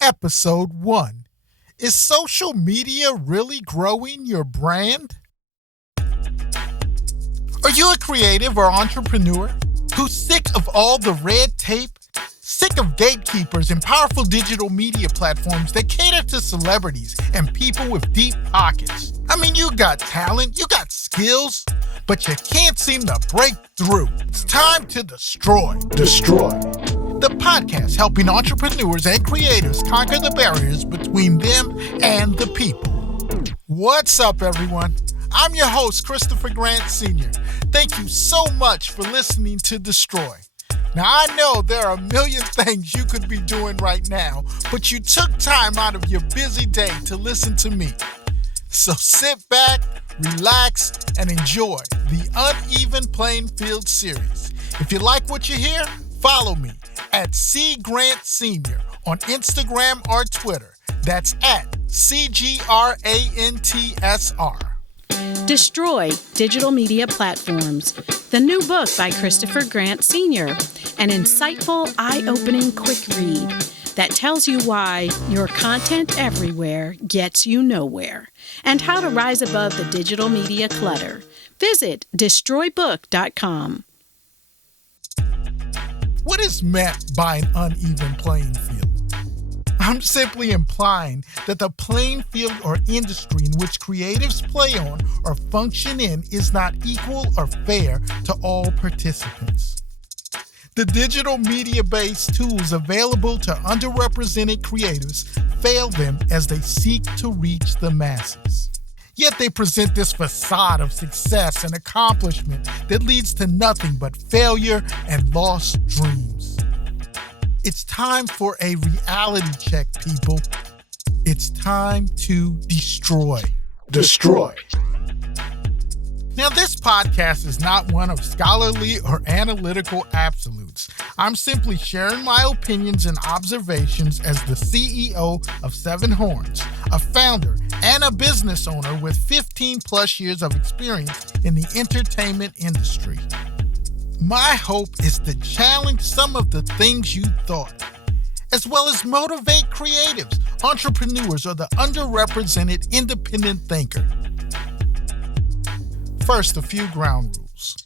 Episode 1. Is social media really growing your brand? Are you a creative or entrepreneur who's sick of all the red tape? Sick of gatekeepers and powerful digital media platforms that cater to celebrities and people with deep pockets? I mean, you got talent, you got skills, but you can't seem to break through. It's time to destroy. The podcast helping entrepreneurs and creators conquer the barriers between them and the people. What's up, everyone? I'm your host, Christopher Grant Sr. Thank you so much for listening to Destroy. Now, I know there are a million things you could be doing right now, but you took time out of your busy day to listen to me. So sit back, relax, and enjoy the Uneven Playing Field series. If you like what you hear, follow me at C Grant Sr. on Instagram or Twitter. That's at CGRANTSR. Destroy Digital Media Platforms, the new book by Christopher Grant Sr., an insightful, eye-opening quick read that tells you why your content everywhere gets you nowhere and how to rise above the digital media clutter. Visit destroybook.com. What is meant by an uneven playing field? I'm simply implying that the playing field or industry in which creatives play on or function in is not equal or fair to all participants. The digital media-based tools available to underrepresented creatives fail them as they seek to reach the masses. Yet they present this facade of success and accomplishment that leads to nothing but failure and lost dreams. It's time for a reality check, people. It's time to destroy. Now, this podcast is not one of scholarly or analytical absolutes. I'm simply sharing my opinions and observations as the CEO of SEVENHORNS, a founder and a business owner with 15 plus years of experience in the entertainment industry. My hope is to challenge some of the things you thought, as well as motivate creatives, entrepreneurs, or the underrepresented independent thinker. First, a few ground rules.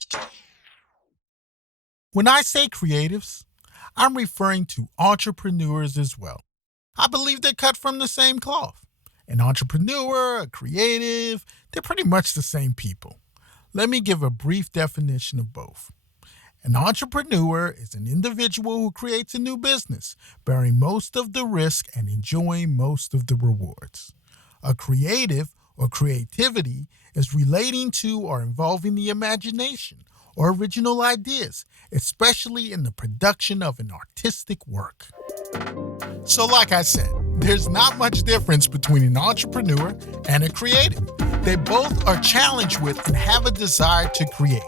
When I say creatives, I'm referring to entrepreneurs as well. I believe they're cut from the same cloth. An entrepreneur, a creative, they're pretty much the same people. Let me give a brief definition of both. An entrepreneur is an individual who creates a new business, bearing most of the risk and enjoying most of the rewards. A creative or creativity is relating to or involving the imagination or original ideas, especially in the production of an artistic work. So like I said, there's not much difference between an entrepreneur and a creative. They both are challenged with and have a desire to create.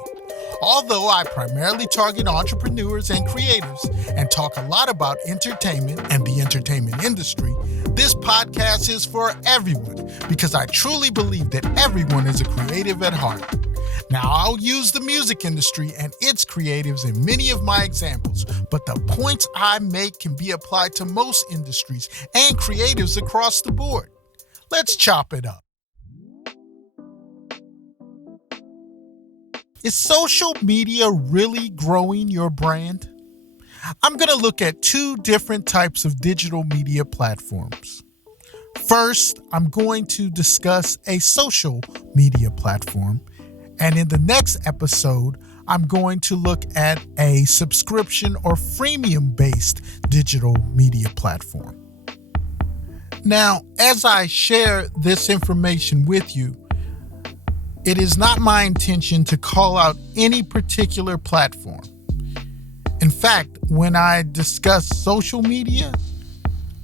Although I primarily target entrepreneurs and creatives and talk a lot about entertainment and the entertainment industry, this podcast is for everyone because I truly believe that everyone is a creative at heart. Now, I'll use the music industry and its creatives in many of my examples, but the points I make can be applied to most industries and creatives across the board. Let's chop it up. Is social media really growing your brand? I'm going to look at two different types of digital media platforms. First, I'm going to discuss a social media platform. And in the next episode, I'm going to look at a subscription or freemium-based digital media platform. Now, as I share this information with you, it is not my intention to call out any particular platform. In fact, when I discuss social media,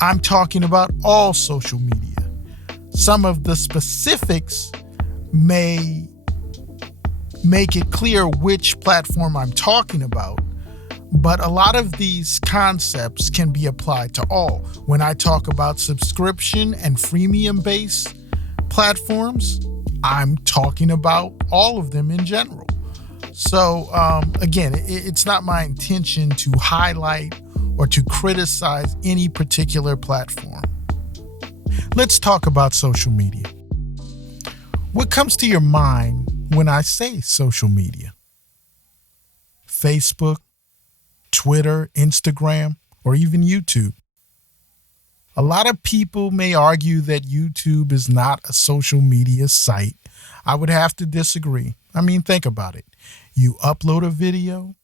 I'm talking about all social media. Some of the specifics may make it clear which platform I'm talking about, but a lot of these concepts can be applied to all. When I talk about subscription and freemium-based platforms, I'm talking about all of them in general. So again, it's not my intention to highlight or to criticize any particular platform. Let's talk about social media. What comes to your mind when I say social media? Facebook, Twitter, Instagram, or even YouTube. A lot of people may argue that YouTube is not a social media site. I would have to disagree. I mean, think about it. You upload a video,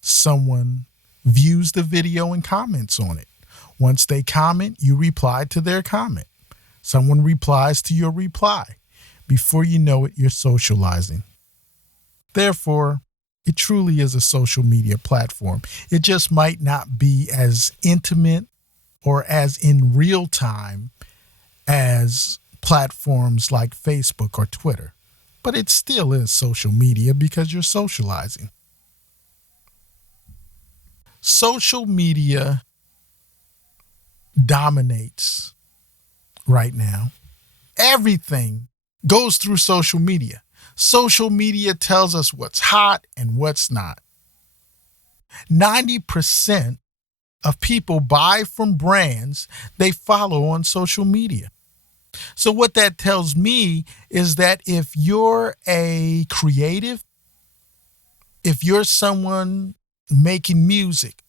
someone views the video and comments on it. Once they comment, you reply to their comment. Someone replies to your reply. Before you know it, you're socializing. Therefore, it truly is a social media platform. It just might not be as intimate or as in real time as platforms like Facebook or Twitter. But it still is social media because you're socializing. Social media dominates right now. Everything goes through social media. Social media tells us what's hot and what's not. 90% of people buy from brands they follow on social media. So what that tells me is that if you're a creative, if you're someone making music,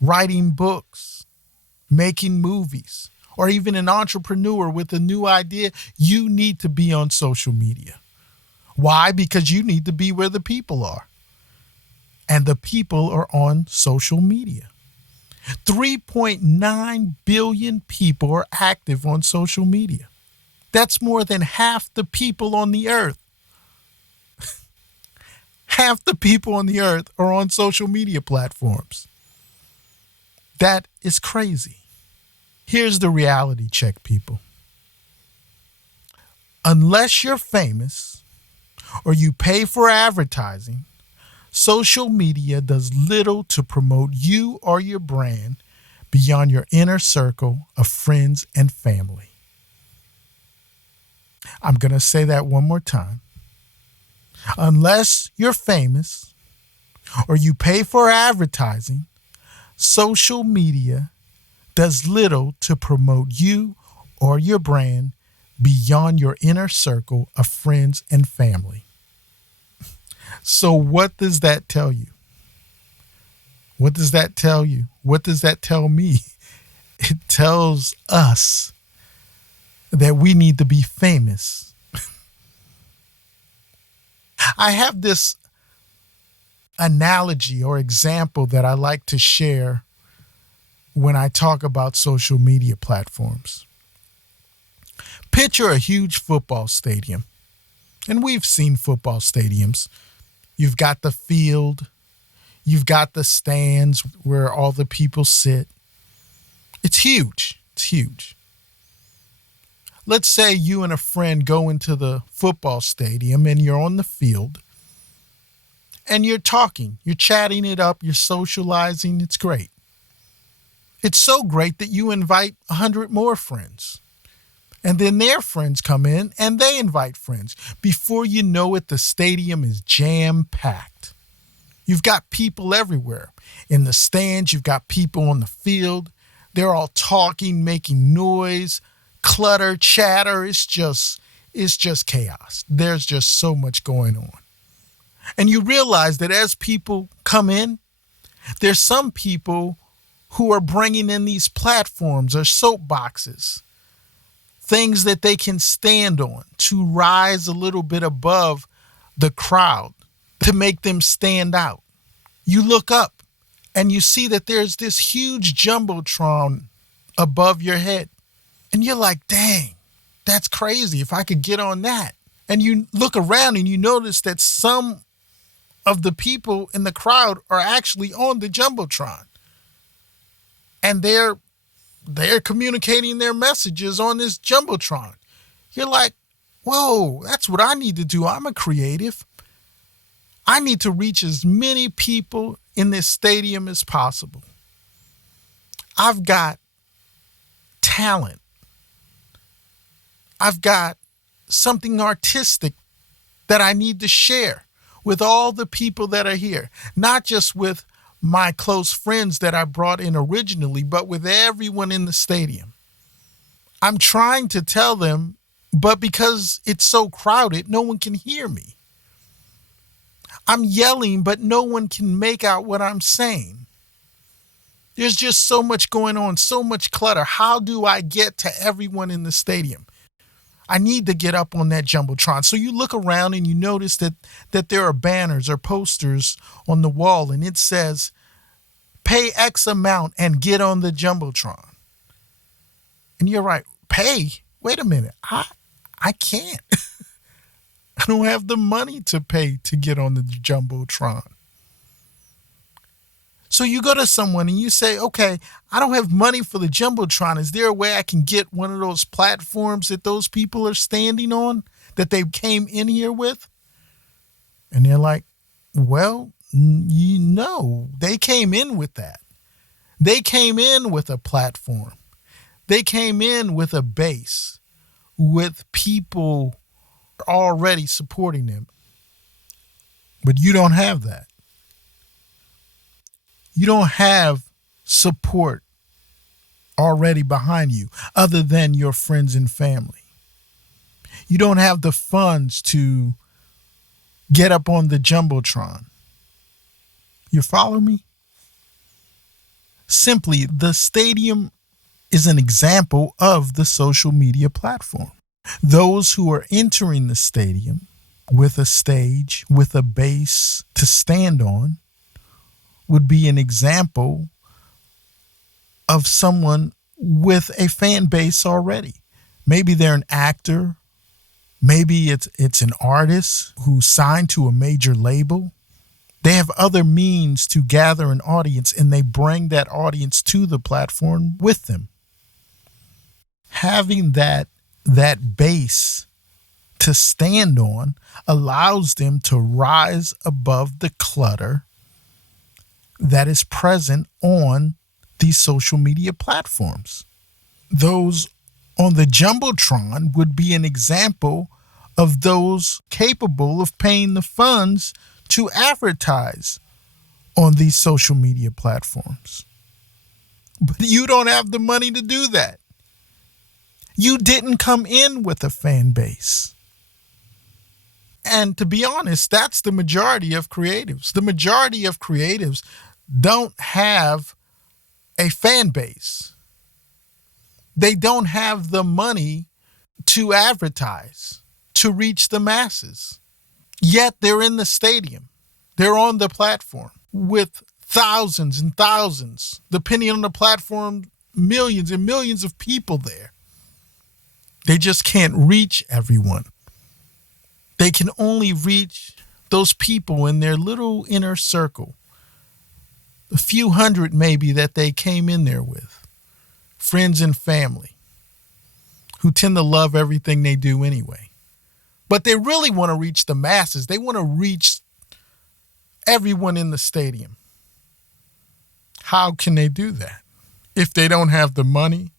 writing books, making movies, or even an entrepreneur with a new idea, you need to be on social media. Why? Because you need to be where the people are. And the people are on social media. 3.9 billion people are active on social media. That's more than half the people on the earth. Half the people on the earth are on social media platforms. That is crazy. Here's the reality check, people. Unless you're famous or you pay for advertising, social media does little to promote you or your brand beyond your inner circle of friends and family. I'm going to say that one more time. Unless you're famous or you pay for advertising, social media does little to promote you or your brand beyond your inner circle of friends and family. So what does that tell you? What does that tell you? What does that tell me? It tells us that we need to be famous. I have this analogy or example that I like to share when I talk about social media platforms. Picture a huge football stadium. And we've seen football stadiums. You've got the field. You've got the stands where all the people sit. It's huge. It's huge. Let's say you and a friend go into the football stadium and you're on the field and you're talking, you're chatting it up, you're socializing. It's great. It's so great that you invite 100 more friends. And then their friends come in and they invite friends. Before you know it, the stadium is jam-packed. You've got people everywhere. In the stands, you've got people on the field. They're all talking, making noise, clutter, chatter. It's just chaos. There's just so much going on. And you realize that as people come in, there's some people who are bringing in these platforms or soapboxes, things that they can stand on to rise a little bit above the crowd, to make them stand out. You look up and you see that there's this huge jumbotron above your head. And you're like, dang, that's crazy. If I could get on that. And you look around and you notice that some of the people in the crowd are actually on the jumbotron. And they're communicating their messages on this jumbotron. You're like, whoa, that's what I need to do. I'm a creative. I need to reach as many people in this stadium as possible. I've got talent. I've got something artistic that I need to share with all the people that are here, not just with my close friends that I brought in originally, but with everyone in the stadium. I'm trying to tell them, but because it's so crowded, no one can hear me. I'm yelling, but no one can make out what I'm saying. There's just so much going on, so much clutter. How do I get to everyone in the stadium? I need to get up on that Jumbotron. So you look around and you notice that there are banners or posters on the wall, and it says, pay X amount and get on the Jumbotron. And you're right, pay? Wait a minute, I can't. I don't have the money to pay to get on the Jumbotron. So you go to someone and you say, okay, I don't have money for the Jumbotron. Is there a way I can get one of those platforms that those people are standing on that they came in here with? And they're like, well, no, they came in with that. They came in with a platform. They came in with a base, with people already supporting them. But you don't have that. You don't have support already behind you other than your friends and family. You don't have the funds to get up on the Jumbotron. You follow me? Simply, the stadium is an example of the social media platform. Those who are entering the stadium with a stage, with a base to stand on, would be an example of someone with a fan base already. Maybe they're an actor. Maybe it's an artist who's signed to a major label. They have other means to gather an audience, and they bring that audience to the platform with them. Having that base to stand on allows them to rise above the clutter that is present on these social media platforms. Those on the Jumbotron would be an example of those capable of paying the funds to advertise on these social media platforms. But you don't have the money to do that. You didn't come in with a fan base. And to be honest, that's the majority of creatives. The majority of creatives don't have a fan base. They don't have the money to advertise, to reach the masses. Yet they're in the stadium. They're on the platform with thousands and thousands, depending on the platform, millions and millions of people there. They just can't reach everyone. They can only reach those people in their little inner circle. A few hundred maybe that they came in there with. Friends and family who tend to love everything they do anyway. But they really want to reach the masses. They want to reach everyone in the stadium. How can they do that? If they don't have the money,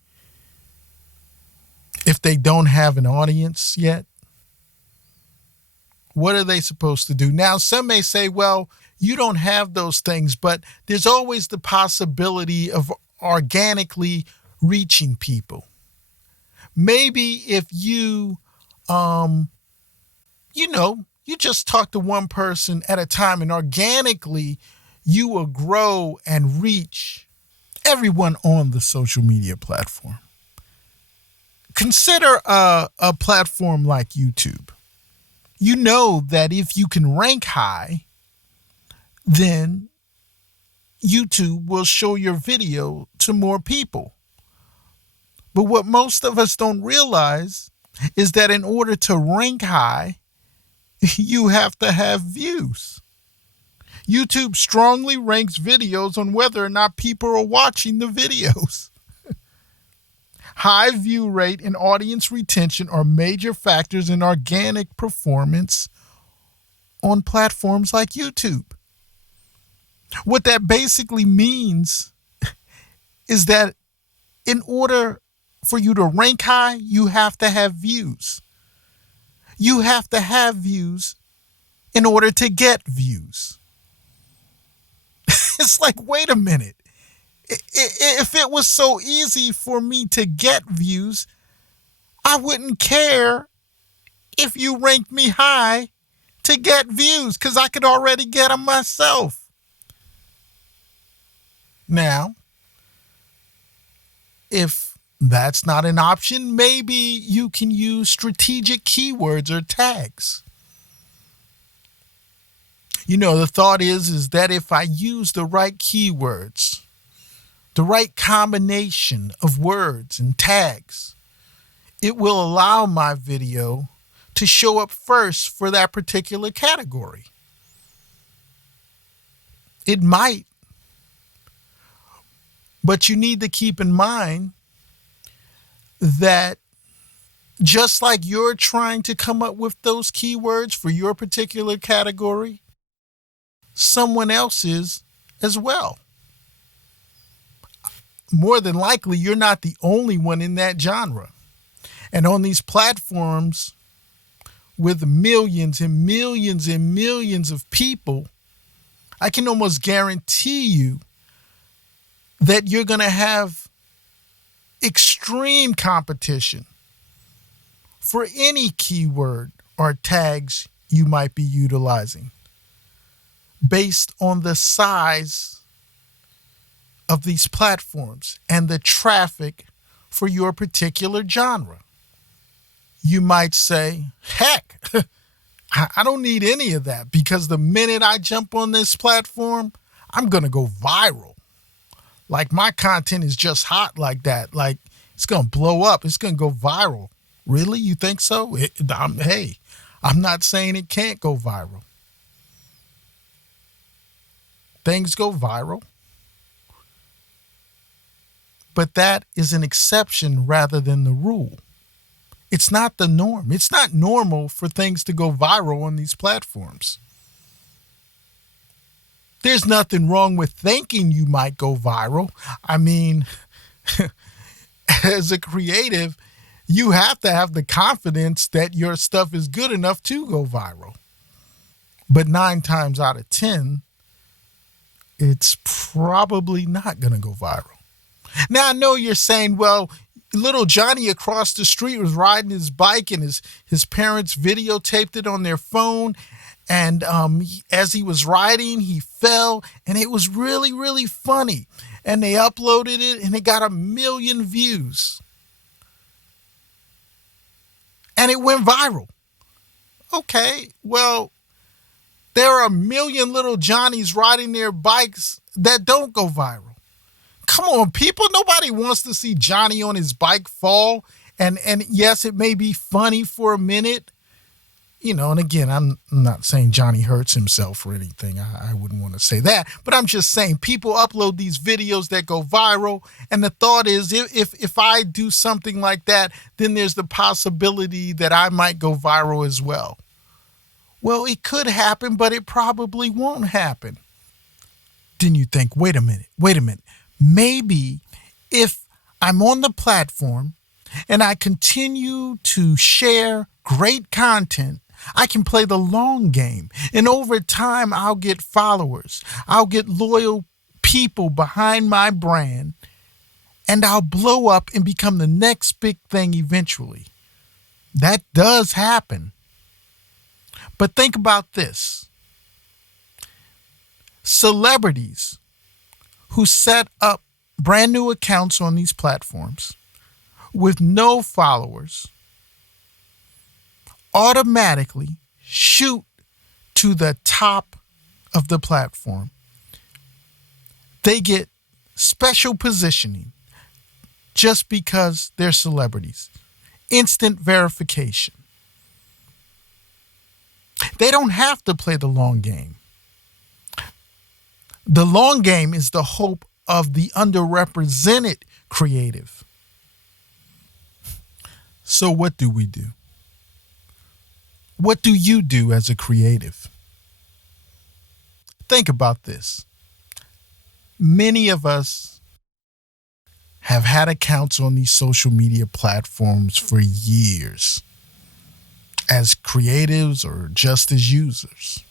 if they don't have an audience yet, what are they supposed to do? Now, some may say, well, you don't have those things, but there's always the possibility of organically reaching people. Maybe if you just talk to one person at a time, and organically you will grow and reach everyone on the social media platform. Consider a platform like YouTube. You know that if you can rank high, then YouTube will show your video to more people. But what most of us don't realize is that in order to rank high, you have to have views. YouTube strongly ranks videos on whether or not people are watching the videos. High view rate and audience retention are major factors in organic performance on platforms like YouTube. What that basically means is that in order for you to rank high, you have to have views. You have to have views in order to get views. It's like, wait a minute. If it was so easy for me to get views, I wouldn't care if you ranked me high to get views because I could already get them myself. Now, if that's not an option, maybe you can use strategic keywords or tags. The thought is that if I use the right keywords, the right combination of words and tags, it will allow my video to show up first for that particular category. It might, but you need to keep in mind that just like you're trying to come up with those keywords for your particular category, someone else is as well. More than likely, you're not the only one in that genre. And on these platforms with millions and millions and millions of people, I can almost guarantee you that you're going to have extreme competition for any keyword or tags you might be utilizing based on the size of these platforms and the traffic for your particular genre. You might say, heck, I don't need any of that because the minute I jump on this platform, I'm going to go viral. Like my content is just hot like that. Like it's going to blow up. It's going to go viral. Really? You think so? Hey, I'm not saying it can't go viral. Things go viral. But that is an exception rather than the rule. It's not the norm. It's not normal for things to go viral on these platforms. There's nothing wrong with thinking you might go viral. I mean, as a creative, you have to have the confidence that your stuff is good enough to go viral. But 9 times out of 10, it's probably not going to go viral. Now, I know you're saying, well, little Johnny across the street was riding his bike and his parents videotaped it on their phone. And as he was riding, he fell and it was really, really funny. And they uploaded it and it got 1 million views. And it went viral. Okay, well, there are 1 million little Johnnies riding their bikes that don't go viral. Come on, people. Nobody wants to see Johnny on his bike fall. And yes, it may be funny for a minute. And again, I'm not saying Johnny hurts himself or anything. I wouldn't want to say that. But I'm just saying people upload these videos that go viral. And the thought is if I do something like that, then there's the possibility that I might go viral as well. Well, it could happen, but it probably won't happen. Then you think, wait a minute. Maybe if I'm on the platform and I continue to share great content, I can play the long game. And over time, I'll get followers. I'll get loyal people behind my brand. And I'll blow up and become the next big thing eventually. That does happen. But think about this. Celebrities who set up brand new accounts on these platforms with no followers automatically shoot to the top of the platform. They get special positioning just because they're celebrities. Instant verification. They don't have to play the long game. The long game is the hope of the underrepresented creative. So what do we do? What do you do as a creative? Think about this. Many of us have had accounts on these social media platforms for years as creatives or just as users.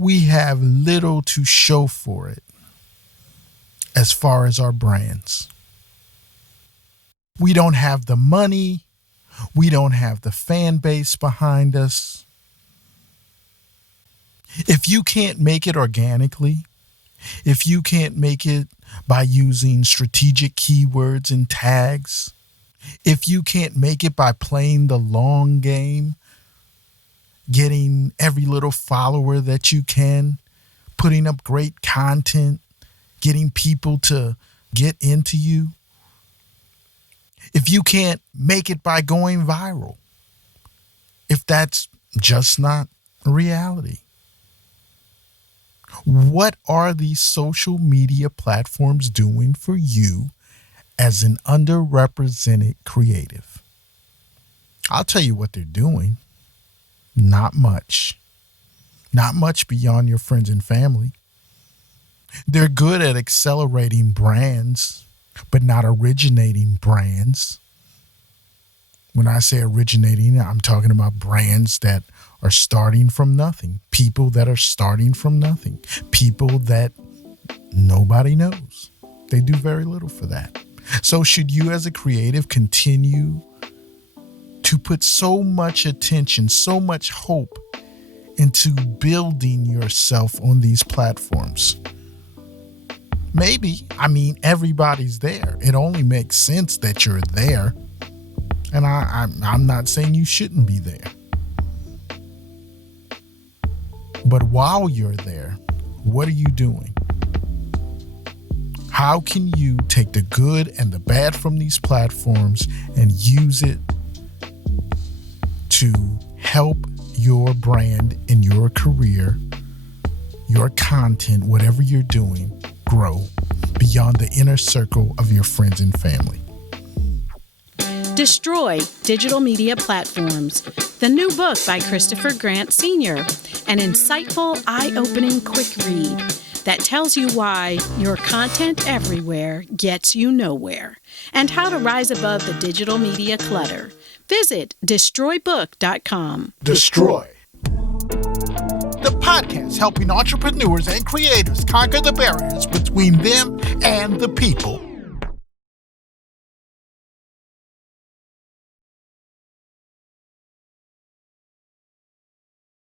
we have little to show for it as far as our brands. We don't have the money. We don't have the fan base behind us. If you can't make it organically, if you can't make it by using strategic keywords and tags, if you can't make it by playing the long game, getting every little follower that you can, putting up great content, getting people to get into you, if you can't make it by going viral, if that's just not reality, what are these social media platforms doing for you as an underrepresented creative? I'll tell you what they're doing. Not much. Not much beyond your friends and family. They're good at accelerating brands, but not originating brands. When I say originating, I'm talking about brands that are starting from nothing. People that are starting from nothing. People that nobody knows. They do very little for that. So should you as a creative continue to put so much attention, so much hope into building yourself on these platforms? Maybe. I mean, everybody's there. It only makes sense that you're there. And I'm not saying you shouldn't be there. But while you're there, what are you doing? How can you take the good and the bad from these platforms and use it to help your brand and your career, your content, whatever you're doing, grow beyond the inner circle of your friends and family? Destroy Digital Media Platforms, the new book by Christopher Grant Sr., an insightful, eye-opening quick read that tells you why your content everywhere gets you nowhere and how to rise above the digital media clutter. Visit destroybook.com. Destroy. The podcast helping entrepreneurs and creators conquer the barriers between them and the people.